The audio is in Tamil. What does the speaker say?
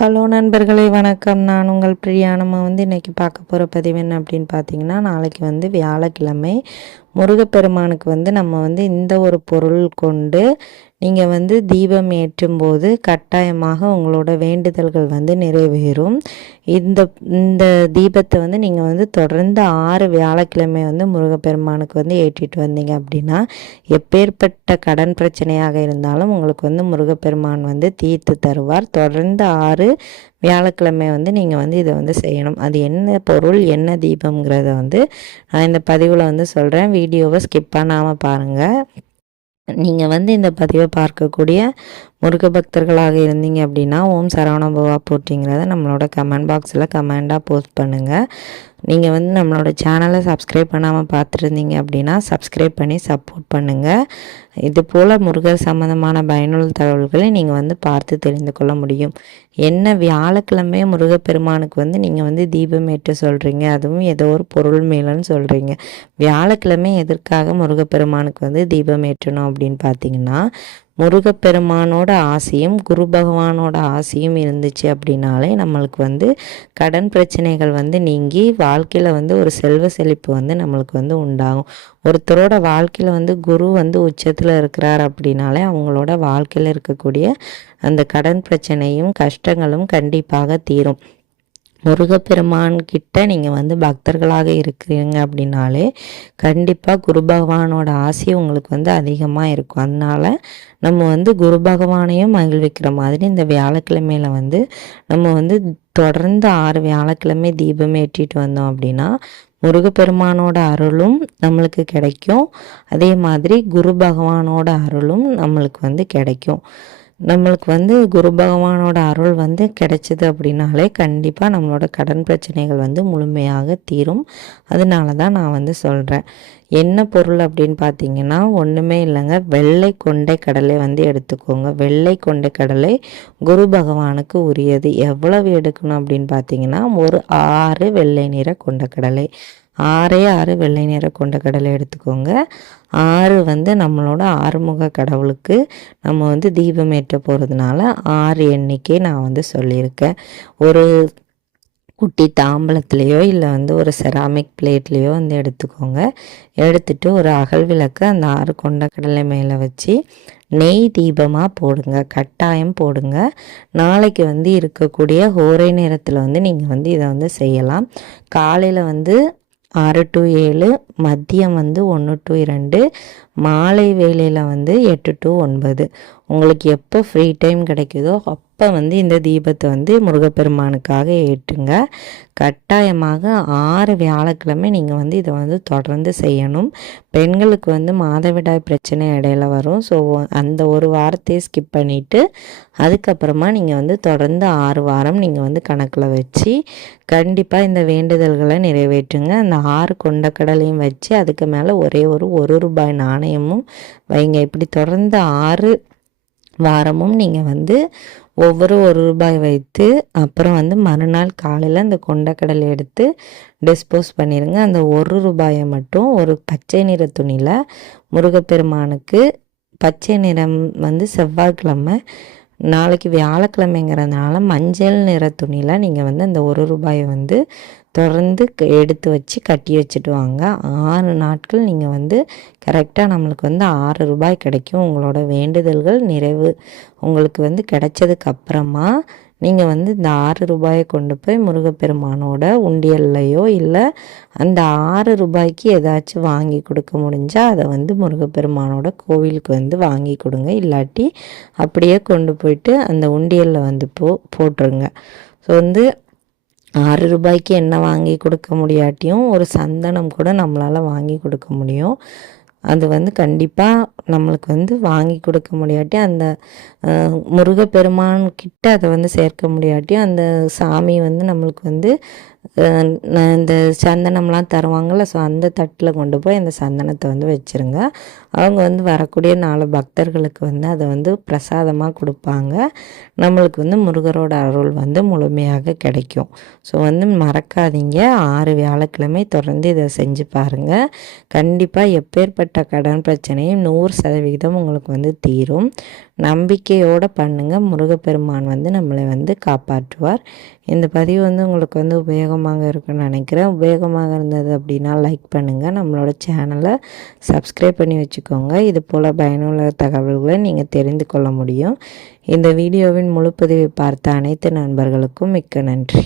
ஹலோ நண்பர்களே வணக்கம். நான் உங்கள் பிரியா. நம்ம வந்து இன்றைக்கி பார்க்க போகிற பதிவு என்ன அப்படின்னு பார்த்தீங்கன்னா நாளைக்கு வந்து வியாழக்கிழமை முருகப்பெருமானுக்கு வந்து நம்ம வந்து இந்த ஒரு பொருள் கொண்டு நீங்கள் வந்து தீபம் ஏற்றும்போது கட்டாயமாக உங்களோட வேண்டுதல்கள் வந்து நிறைவேறும். இந்த இந்த தீபத்தை வந்து நீங்கள் வந்து தொடர்ந்து ஆறு வியாழக்கிழமை வந்து முருகப்பெருமானுக்கு வந்து ஏற்றிட்டு வந்தீங்க அப்படின்னா எப்பேற்பட்ட கடன் பிரச்சனையாக இருந்தாலும் உங்களுக்கு வந்து முருகப்பெருமான் வந்து தீர்த்து தருவார். தொடர்ந்து ஆறு வியாழக்கிழமை வந்து நீங்கள் வந்து இதை வந்து செய்யணும். அது என்ன பொருள் என்ன தீபம்ங்கிறத வந்து நான் இந்த பதிவில் வந்து சொல்கிறேன் வீடியோவை ஸ்கிப் பண்ணாமல் பாருங்கள் நீங்கள் வந்து இந்த பதிவை பார்க்கக்கூடிய முருக பக்தர்களாக இருந்தீங்க அப்படின்னா ஓம் சரவணபவா போட்டிங்கிறத நம்மளோட கமெண்ட் பாக்ஸில் கமெண்டாக போஸ்ட் பண்ணுங்கள் நீங்கள் வந்து நம்மளோட சேனலை சப்ஸ்கிரைப் பண்ணாமல் பார்த்துருந்தீங்க அப்படின்னா சப்ஸ்கிரைப் பண்ணி சப்போர்ட் பண்ணுங்கள் இது போல் முருகர் சம்மந்தமான பயனுள்ள தகவல்களை நீங்கள் வந்து பார்த்து தெரிந்து கொள்ள முடியும். என்ன வியாழக்கிழமை முருகப்பெருமானுக்கு வந்து நீங்கள் வந்து தீபம் ஏற்ற சொல்கிறீங்க அதுவும் ஏதோ ஒரு பொருள் மேலன்னு சொல்கிறீங்க வியாழக்கிழமை எதற்காக முருகப்பெருமானுக்கு வந்து தீபம் ஏற்றணும் அப்படின்னு பார்த்தீங்கன்னா முருகப்பெருமானோட ஆசையும் குரு பகவானோட ஆசையும் இருந்துச்சு அப்படின்னாலே நம்மளுக்கு வந்து கடன் பிரச்சனைகள் வந்து நீங்கி வாழ்க்கையில் வந்து ஒரு செல்வ செழிப்பு வந்து நம்மளுக்கு வந்து உண்டாகும். ஒருத்தரோட வாழ்க்கையில் வந்து குரு வந்து உச்சத்தில் இருக்கிறார் அப்படின்னாலே அவங்களோட வாழ்க்கையில் இருக்கக்கூடிய அந்த கடன் பிரச்சனையும் கஷ்டங்களும் கண்டிப்பாக தீரும். முருகப்பெருமான் கிட்ட நீங்கள் வந்து பக்தர்களாக இருக்கிறீங்க அப்படின்னாலே கண்டிப்பாக குரு பகவானோட ஆசை உங்களுக்கு வந்து அதிகமாக இருக்கும். அதனால் நம்ம வந்து குரு பகவானையும் மகிழ்விக்கிற மாதிரி இந்த வியாழக்கிழமையில வந்து நம்ம வந்து தொடர்ந்து ஆறு வியாழக்கிழமை தீபம் ஏற்றிட்டு வந்தோம் அப்படின்னா முருகப்பெருமானோட அருளும் நம்மளுக்கு கிடைக்கும். அதே மாதிரி குரு பகவானோட அருளும் நம்மளுக்கு வந்து கிடைக்கும். நம்மளுக்கு வந்து குரு பகவானோட அருள் வந்து கிடைச்சிது அப்படின்னாலே கண்டிப்பாக நம்மளோட கடன் பிரச்சனைகள் வந்து முழுமையாக தீரும். அதனால தான் நான் வந்து சொல்கிறேன் என்ன பொருள் அப்படின்னு பார்த்தீங்கன்னா ஒன்றுமே இல்லைங்க. வெள்ளை கொண்டை கடலை வந்து எடுத்துக்கோங்க. வெள்ளை கொண்டை கடலை குரு பகவானுக்கு உரியது. எவ்வளவு எடுக்கணும் அப்படின்னு பார்த்தீங்கன்னா ஒரு ஆறு வெள்ளை நிற கொண்ட கடலை. ஆறே ஆறு வெள்ளை நிற கொண்ட கடலை எடுத்துக்கோங்க. ஆறு வந்து நம்மளோட ஆறுமுக கடவுளுக்கு. நம்ம வந்து தீபம் ஏற்ற போகிறதுனால ஆறு எண்ணிக்கை நான் வந்து சொல்லியிருக்கேன். ஒரு குட்டி தாம்பலத்துலேயோ இல்லை வந்து ஒரு செராமிக் பிளேட்லேயோ வந்து எடுத்துக்கோங்க. எடுத்துட்டு ஒரு அகல் விளக்கு அந்த ஆறு கொண்ட கடலை மேலே வச்சு நெய் தீபமாக போடுங்க கட்டாயம் போடுங்க. நாளைக்கு வந்து இருக்கக்கூடிய ஹோரை நேரத்தில் வந்து நீங்கள் வந்து இதை வந்து செய்யலாம். காலையில் வந்து ஆறு டு ஏழு மதியம் வந்து ஒன்று டு இரண்டு மாலை வேலையில் வந்து எட்டு டு ஒன்பது. உங்களுக்கு எப்போ ஃப்ரீ டைம் கிடைக்குதோ அப்போ வந்து இந்த தீபத்தை வந்து முருகப்பெருமானுக்காக ஏற்றுங்க. கட்டாயமாக ஆறு வியாழக்கிழமை நீங்கள் வந்து இதை வந்து தொடர்ந்து செய்யணும். பெண்களுக்கு வந்து மாதவிடாய் பிரச்சனை இடையில வரும். ஸோ அந்த ஒரு வாரத்தையே ஸ்கிப் பண்ணிவிட்டு அதுக்கப்புறமா நீங்கள் வந்து தொடர்ந்து ஆறு வாரம் நீங்கள் வந்து கணக்கில் வச்சு கண்டிப்பாக இந்த வேண்டுதல்களை நிறைவேற்றுங்க. அந்த ஆறு கொண்டக்கடலையும் வச்சு அதுக்கு மேலே ஒரே ஒரு ஒரு ரூபாய் நாணயமும் வைங்க இப்படி தொடர்ந்து ஆறு வாரமும் நீங்கள் வந்து ஒவ்வொரு ஒரு ரூபாய் வைத்து அப்புறம் வந்து மறுநாள் காலையில் அந்த கொண்டக்கடலை எடுத்து டிஸ்போஸ் பண்ணிடுங்க அந்த ஒரு ரூபாயை மட்டும் ஒரு பச்சை நிற துணியில் முருகப்பெருமானுக்கு பச்சை நிறம் வந்து செவ்வாய்க்கிழமை நாளைக்கு வியாழக்கிழமைங்கிறதுனால மஞ்சள் நிற துணியில் நீங்கள் வந்து அந்த ஒரு ரூபாயை வந்து தொடர்ந்து எடுத்து வச்சு கட்டி வச்சுட்டு வாங்க. ஆறு நாட்கள் நீங்கள் வந்து கரெக்டாக நம்மளுக்கு வந்து ஆறு ரூபாய் கிடைக்கும். உங்களோட வேண்டுதல்கள் நிறைவு. உங்களுக்கு வந்து கிடைச்சதுக்கு அப்புறமா நீங்கள் வந்து இந்த ஆறு ரூபாயை கொண்டு போய் முருகப்பெருமானோட உண்டியல்லையோ இல்லை அந்த ஆறு ரூபாய்க்கு ஏதாச்சும் வாங்கி கொடுக்க முடிஞ்சால் அதை வந்து முருகப்பெருமானோட கோவிலுக்கு வந்து வாங்கி கொடுங்க. இல்லாட்டி அப்படியே கொண்டு போயிட்டு அந்த உண்டியலில் வந்து போ போட்டுருங்க. ஸோ வந்து ஆறு ரூபாய்க்கு என்ன வாங்கி கொடுக்க முடியாட்டியும் ஒரு சந்தனம் கூட நம்மளால் வாங்கி கொடுக்க முடியும். அது வந்து கண்டிப்பாக நம்மளுக்கு வந்து வாங்கி கொடுக்க முடியாட்டி அந்த முருகப்பெருமான் கிட்ட அதை வந்து சேர்க்க முடியாட்டி அந்த சாமி வந்து நம்மளுக்கு வந்து இந்த சந்தனம்லாம் தருவாங்கள்ல ஸோ அந்த தட்டில் கொண்டு போய் அந்த சந்தனத்தை வந்து வச்சுருங்க. அவங்க வந்து வரக்கூடிய நாலு பக்தர்களுக்கு வந்து அதை வந்து பிரசாதமாக கொடுப்பாங்க. நம்மளுக்கு வந்து முருகரோட அருள் வந்து முழுமையாக கிடைக்கும். ஸோ வந்து மறக்காதீங்க. ஆறு வியாழக்கிழமை தொடர்ந்து இதை செஞ்சு பாருங்கள் கண்டிப்பாக எப்பேற்பட்ட கடன் பிரச்சனையும் நூறு சதவிகிதம் உங்களுக்கு வந்து தீரும். நம்பிக்கையோடு பண்ணுங்கள் முருகப்பெருமான் வந்து நம்மளை வந்து காப்பாற்றுவார். இந்த பதிவு வந்து உங்களுக்கு வந்து உபயோகமாக இருக்குன்னு நினைக்கிறேன். உபயோகமாக இருந்தது அப்படின்னா லைக் பண்ணுங்கள் நம்மளோட சேனலை சப்ஸ்கிரைப் பண்ணி வச்சுக்கோங்க. இது போல் பயனுள்ள தகவல்களை நீங்கள் தெரிந்து கொள்ள முடியும். இந்த வீடியோவின் முழுப்பதிவை பார்த்த அனைத்து நண்பர்களுக்கும் மிக்க நன்றி.